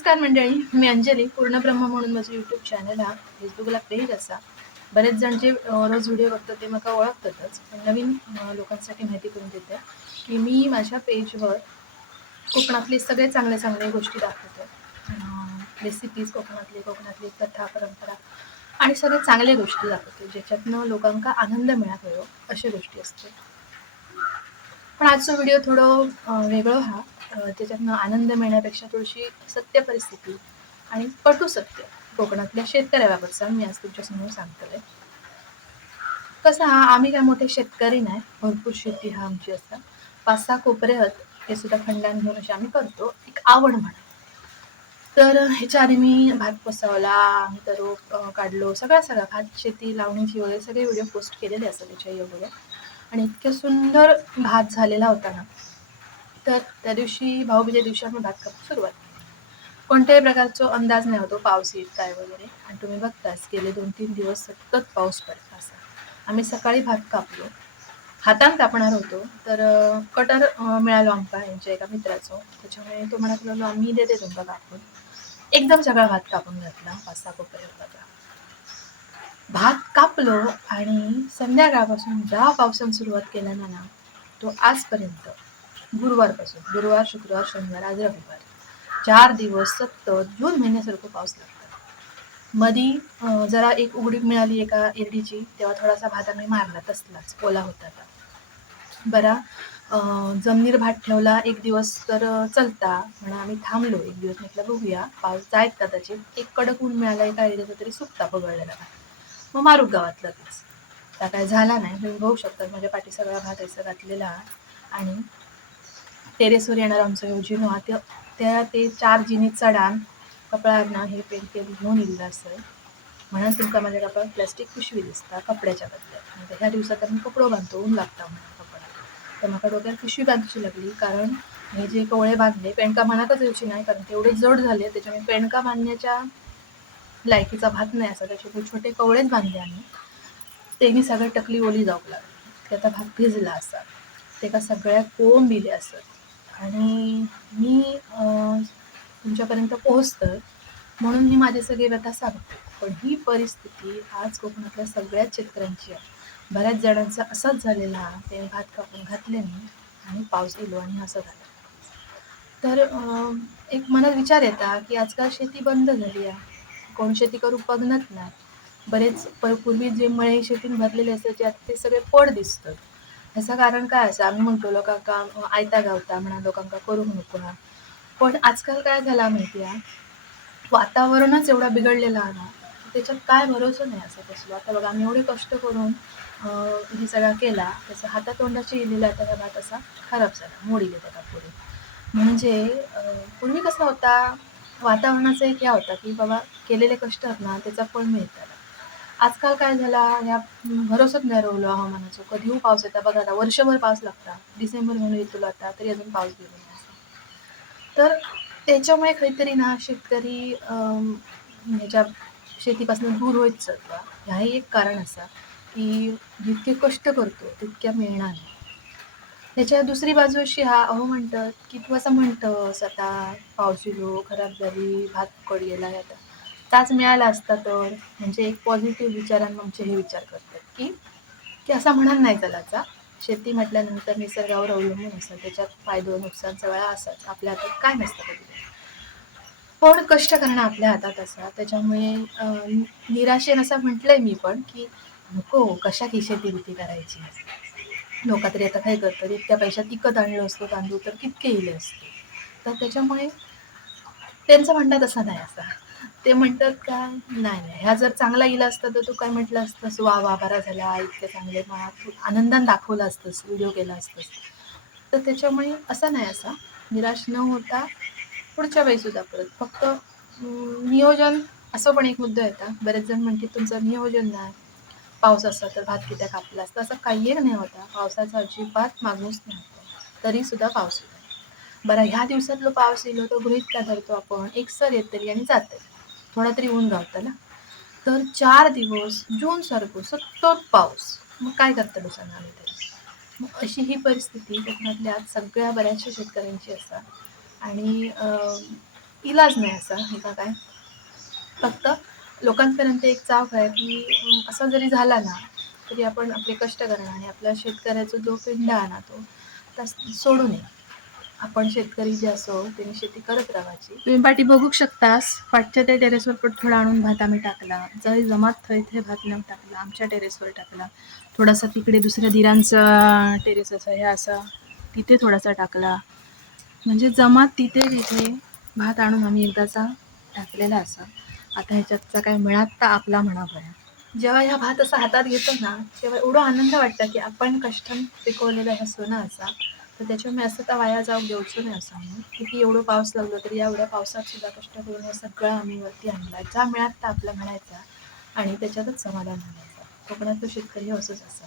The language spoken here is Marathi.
नमस्कार मंडळी मी अंजली पूर्णब्रह्म म्हणून माझं यूट्यूब चॅनल हा फेसबुकला पेज असा. बरेच जण जे रोज व्हिडिओ बघतात ते मला ओळखतातच. पण नवीन लोकांसाठी माहिती करून देते की मी माझ्या पेजवर कोकणातले सगळे चांगले चांगले गोष्टी दाखवते. रेसिपीज कोकणातली कोकणातली कथा परंपरा आणि सगळे चांगल्या गोष्टी दाखवते ज्याच्यातनं लोकांका आनंद मिळात अशा गोष्टी असते पण आजचा व्हिडिओ थोडं वेगळं हा. त्याच्यातनं आनंद मिळण्यापेक्षा थोडीशी सत्य परिस्थिती आणि पटू सत्य कोकणातल्या शेतकऱ्याबाबतचा मी आज तुमच्यासमोर सांगतोय. कसं हा आम्ही काय मोठे शेतकरी नाही भरपूर शेती हा आमची असतात पाच सहा कोपरे हे सुद्धा खंडान घेऊन असे आम्ही करतो. एक आवड म्हणा. तर ह्याच्या आधी मी भात पसवला आम्ही तर रोप काढलो सगळा सगळा भात शेती लावणीची वगैरे सगळे व्हिडिओ पोस्ट केलेले असतात त्याच्या वगैरे आणि इतक्या सुंदर भात झालेला होता ना तर त्या दिवशी भाऊबीजेच्या दिवशी आम्ही भात कापू सुरुवात केली. कोणत्याही प्रकारचा अंदाज नाही होतो पाऊस येत काय वगैरे. आणि तुम्ही बघताच गेले दोन तीन दिवस सतत पाऊस पडत असा. आम्ही सकाळी भात कापलो. हातान कापणार होतो तर कटर मिळालो आमका यांच्या एका मित्राचो. त्याच्यामुळे तो म्हणत लागलो आम्ही देते तुमका कापून. एकदम सगळा भात कापून घातला पाच सहा कोपरे होता. भात कापलो आणि संध्याकाळपासून ज्या पावसानं सुरुवात केल्यानं ना तो आजपर्यंत गुरुवारपासून. गुरुवार शुक्रवार शनिवार आज रविवार. चार दिवस सतत जून महिन्यासारखं पाऊस लागतो. मधी जरा एक उघडीप मिळाली एका एरडीची तेव्हा थोडासा भात आम्ही मारला तसलाच ओला होता बरा जमनीर भात ठेवला एक दिवस तर चलता म्हणून आम्ही थांबलो एक दिवस म्हटलं बघूया पाऊस जायत कदाचित एक कडक ऊन मिळाला एका एरियाचा तरी सुकता पगळलेला भात मग मारू गावातला लगेच काय झाला नाही तुम्ही बघू शकता माझ्या पाठी सगळा भात असं घातलेला. आणि टेरेसवर येणार आमचं योजना. हा त्या त्या ते चार जिनी चढान कपड्यार हे पेंट केली घेऊन येईल असं. म्हणून तुमका माझ्या कपड्यात प्लास्टिक पिशवी दिसता कपड्याच्या बदल्यात. म्हणजे ह्या दिवसात आम्ही कपडो बांधतो ऊन लागता म्हणून कपडा तर म्हाका डोक्यात पिशवी बांधची लागली कारण हे जे कवळे बांधले पेंडका मनातच येऊची नाही कारण तेवढे जड झाले त्याच्यामुळे पेंडका बांधण्याच्या लायकीचा भात नाही असा. त्याच्यामुळे छोटे कवळेच बांधले आम्ही. ते मी सगळं टकली ओली जाऊ लागली. ते आता भात भिजला असा. तेका सगळ्या कोंब दिले असत. आणि मी तुमच्यापर्यंत पोहोचतं म्हणून मी माझे सगळे व्यथा सांगते पण ही परिस्थिती आज कोकणातल्या सगळ्याच शेतकऱ्यांची आहे. बऱ्याच जणांचा असाच झालेला ते भात कापून घातले नाही आणि पाऊस येलो आणि असं झालं. तर एक मनात विचार येता की आजकाल शेती बंद झाली आहे. कोण शेती करू बघणत नाही. बरेच प- पूर्वी जे मळे शेतीत भरलेले असतात त्यात ते सगळे पड दिसतात ह्याचं कारण काय असं? आम्ही म्हणतो लोकांका आयता गावता म्हणा लोकांका करूक नको पण आजकाल काय झाला माहिती आहे वातावरणच एवढा बिघडलेला आहे ना त्याच्यात काय भरोसा नाही असं कसलो? आता बघा आम्ही एवढे कष्ट करून हे सगळा केला त्याचा हातातोंडाची इलेला आता हा भात असा खराब झाला मोडीले त्याला पुढे. म्हणजे पूर्वी कसा होता? वातावरणाचा एक या होता की बाबा केलेले कष्ट आहेत ना त्याचा फळ मिळतात. आजकाल काय झाला या भरोसाच नाही राहिलो हवामानाचं. कधी हो पाऊस येता? बघा आता वर्षभर पाऊस लागता. डिसेंबर म्हणून येतो आता तरी अजून पाऊस गेलो नाही तर त्याच्यामुळे काहीतरी ना शेतकरी ह्याच्या शेतीपासून दूर होत चालला. ह्याही एक कारण असा की जितके कष्ट करतो तितक्या मिळणार नाही त्याच्या दुसरी बाजू अशी हा अहो म्हणतात की तू असं म्हणतंस आता पाऊस येलो खराब झाली भात पड गेला आता. तास मिळाला असता तर? म्हणजे एक पॉझिटिव्ह विचारांमागचे आमचे हे विचार करतात की की असा म्हणत नाही त्यालाचा शेती म्हटल्यानंतर निसर्गावर अवलंबून असतात त्याच्यात फायदो नुकसान सगळा असतात आपल्या हातात काय नसतं कधी पण. कष्ट करणं आपल्या हातात असा. त्याच्यामुळे निराशेन असं म्हटलंय मी पण की नको कशा की शेती भीती करायची? लोक तरी आता काय करतात? इतक्या पैशात इकत आणलं असतो तांदूळ तर कितके इले असते. तर त्याच्यामुळे त्यांचं म्हणणं तसं नाही असा. ते म्हणतात का नाही नाही ह्या जर चांगला गेला असता तर तू काय म्हटलं असतंस? वा वा बरा झाला इतके चांगले मा तू आनंदाने दाखवलं असतंस व्हिडिओ केला असतंस. तर त्याच्यामुळे असा नाही असा. निराश न होता पुढच्या वेळी सुद्धा परत. फक्त नियोजन असं पण एक मुद्दा येतात बरेच जण म्हणतात तुमचं नियोजन नाही पाऊस असता तर भात कित्या कापला असता असं काही नाही होता. पावसाचा अजिबात मागूच नाही होता. तरी सुद्धा पाऊस होता. बरं ह्या दिवसातलो पाऊस येलो तर गृहित का धरतो आपण? एकसर येत तरी आणि जात थोडा तरी ऊन गावतं ना? तर चार दिवस जून सारखं सतत पाऊस. मग काय करतं लोकांना आम्ही तरी मग अशी ही परिस्थिती कोकणातल्या आज सगळ्या बऱ्याचशा शेतकऱ्यांची असतात आणि इलाज नाही असा हे का काय? फक्त लोकांपर्यंत एक चाव आहे की असा जरी झाला ना तरी आपण आपले कष्ट करणं आणि आपल्या शेतकऱ्याचा जो पिंड आणा ना तो तस सोडू नये. आपण शेतकरी जे असो त्यांनी शेती करत राहायची. तुम्ही पाठी बघू शकतास पाठच्या त्या टेरेसवर पण थोडा आणून भात आम्ही टाकला. जरी जमात थंय थंय भात न टाकला आमच्या टेरेसवर टाकला. थोडासा तिकडे दुसऱ्या दिरांचा टेरेस असा हे असा तिथे थोडासा टाकला. म्हणजे जमात तिथे तिथे भात आणून आम्ही एकदाचा टाकलेला असा. आता ह्याच्यातचा काय मिळात तर आपला म्हणा बरं. जेव्हा ह्या भात असा हातात घेतो ना तेव्हा एवढं आनंद वाटतं की आपण कष्टन पिकवलेला ह्या सोनं असा. तर त्याच्यामुळे असं तर वाया जाऊ द्यायचं नाही असं आम्ही. किती एवढं पाऊस लागलो तरी एवढ्या पावसात सुद्धा कष्ट करून हे सगळं आम्ही वरती आणला जा मिळात तर आपला म्हणायचा आणि त्याच्यातच समाधान म्हणायचं कोकणातलं शेतकरी असंच असा